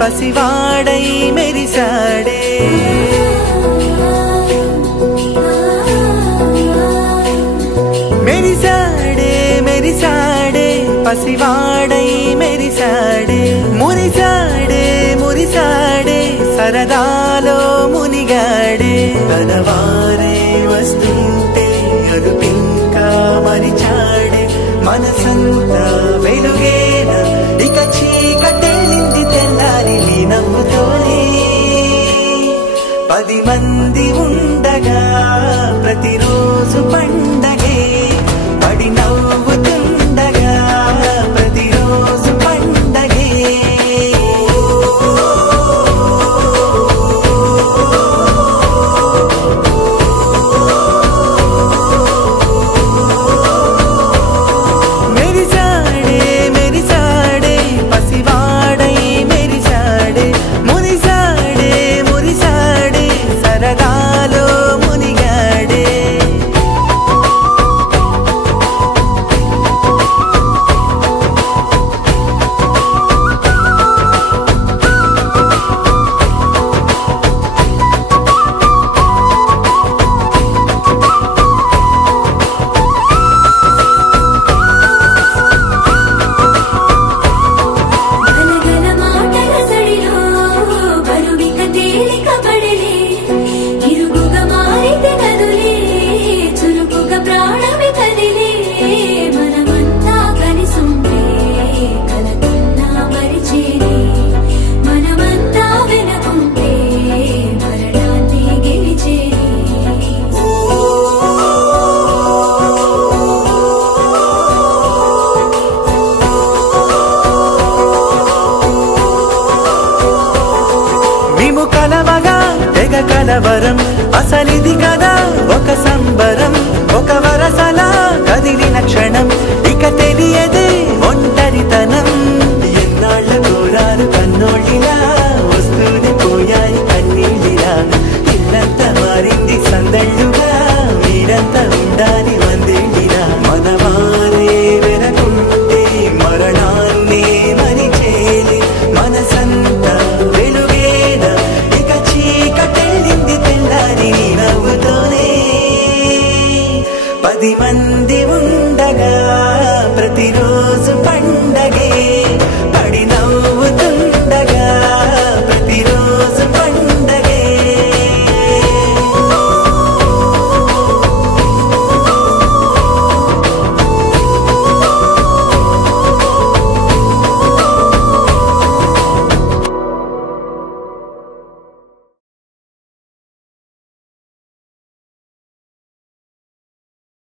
పసివాడై మెరిసాడే మెరిసాడే మెరిసాడే పసివాడై మెరిసాడే మురిసాడే మురిసాడే సరదాలో మునిగాడే తన వారే వస్తుంటే అదుపింకా మరిచాడే మనసంతా వెలుగేన ఇక చీకటెళ్ళింది తెల్లారి నీ నవ్వుతోనే 10 మంది ఉండగా ప్రతిరోజు పండగే పడి నవ్వుతుండగా ప్రతిరోజు పండగే మెరిసాడే మెరిసాడే పసివాడై మెరిసాడే మురిసాడే మురిసాడే సరదాలో మునిగాడే కలవగా తెగ కలవరం అసలిది కదా ఒక సంబరం ఒక వరసలా కదిలిన క్షణం ఇక తెలియదే ఒంటరితనం ఎన్నాళ్ళ కోరారు కన్నోళ్ళిలా వస్తూనే పోయాయి కన్నీళ్ళిలా ఇల్లంతా మారింది సందళ్ళుగా మీరంతా ఉండాలి వందేళ్ళిలా మనవారే వెనకుంటే మరణాన్నే మరిచేలి మనసంతా వెలుగేన ఇక చీకటెళ్ళింది తెల్లారి నీ నవ్వుతోనే 10 మంది